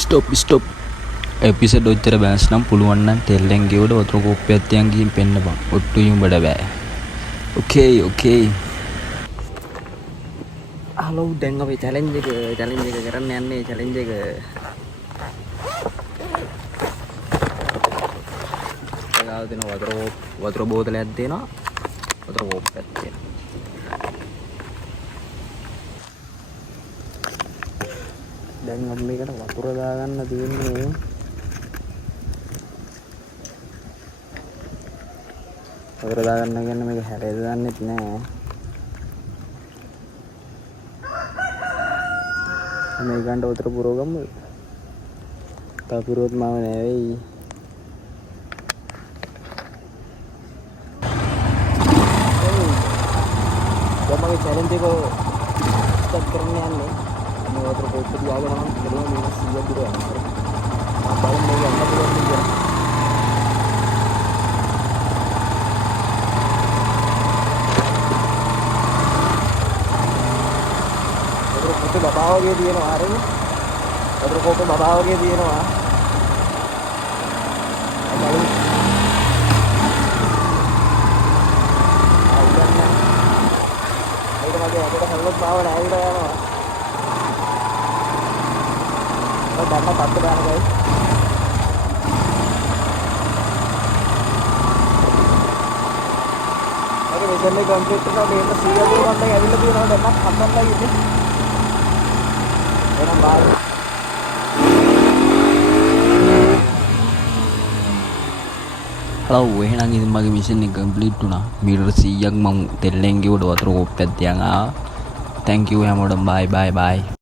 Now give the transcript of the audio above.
Stop episode උත්තර bash නම් පුළුවන් නම් තෙල්ලෙන් ගෙවඩ වතුර කෝප්පයක් තියන් ගිහින් පෙන්නපන්. ඔට්ටුයි උඹට බෑ. ඕකේ. හලෝ දැන් අපි චැලෙන්ජ් එක කරන්න යන්නේ චැලෙන්ජ් එක. ඒගාව දෙන වතුර බෝතලයක් දෙනවා. වතුර කෝප්පයක් දෙනවා. දැන් අපි මේකට වතුර දාගන්න තියෙන්නේ වතුර දාගන්න කියන්නේ මේක හැරෙද දන්නෙත් නෑ මේ ගන්න වතුර පුරව ගමු තා පුරවොත් මම නෑ වෙයි දැන් මගේ චැලෙන්ජ් එක ස්ටාර්ට් කරන්න යන්නේ මේ වතුර කෝප්ප තියාගෙන මම මෙතන මිනිස් 100ක් දුර යනවා. මම බලන්න මේක යන්න පුළුවන් කියලා. වතුර කෝප්ප බබා වගේ තියෙනවා හරිද? වතුර කෝප්ප බබා වගේ තියෙනවා. බලමු. මේක මගේ අතට හැලුවොත් මාව නෑවිලා යනවා. දැන් පත්ත දාන ගයි. මගේ මෙෂන් එක කම්ප්ලීට් කරලා මේක 100 දුරකට ඇවිල්ලා තියෙනවා දැන් මම හදන්නයි ඉන්නේ. එහෙනම් බාර. හලෝ එහෙනම් ඉතින් මගේ මිෂන් එක කම්ප්ලීට් වුණා. මීටර 100ක් මම තෙල්ලෙන් ගෙවුවට වතුර කෝප්පයක් තියන් ආවා. thank you හැමෝටම bye.